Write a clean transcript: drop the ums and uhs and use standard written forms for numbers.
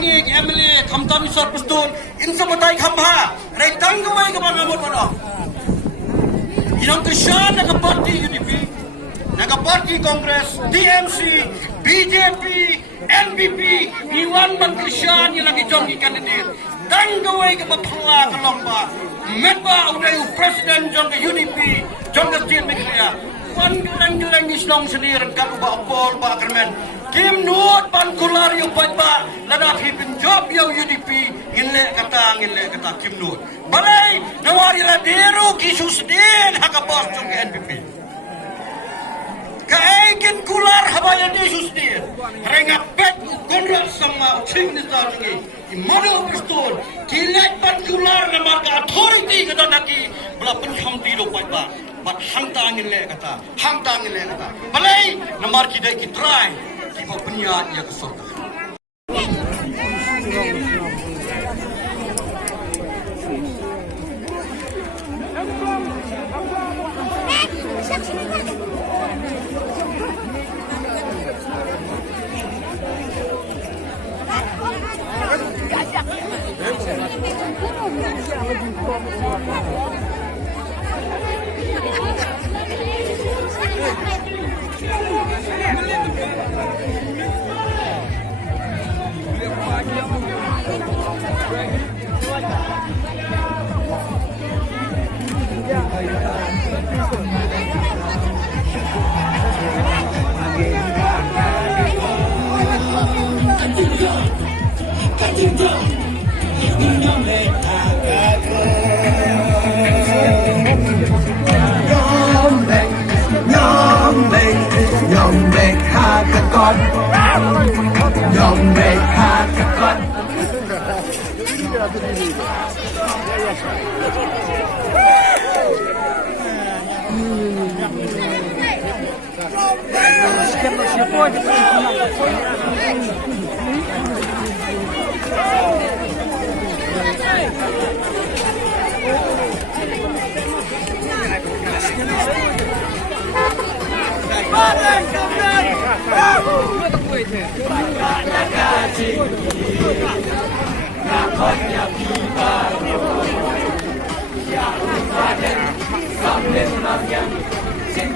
Bangik Emily Kamtamisar Pustun Insa Batai Khamha Reitang Kawai Kabangamot Pano Inang Krishan Nagaparti UDP Nagaparti Congress DMC BJP NPP Iwan Man Krishan yang lagi jongi kandidat Tang Kawai Kapapala Kalomba Medba Udayu Presiden Jonga UDP Jonga Stin Meglia Wan Gelang-gelang Islong Senir Kakuba Opol Ba Kermen Kim Nuot Pan Kular Yung Pagba Ladak Hipin Job Yung UDP Ngile kata Kim Nuot Balay Nawari Radero Kisus Din Hakabos Jong NPP Kaaikin Kular Habaya Desus Din Renga Bet Kondrak Sama Chief Minister Tingi Imano Pistol Kilet Pan Kular Namarga Authority Kadanaki Bela Penham Tiro Pagba Bat Hangta Ngile kata Balay Namar Kidai Kitrai Kipa Penya Ia Kesorga Sin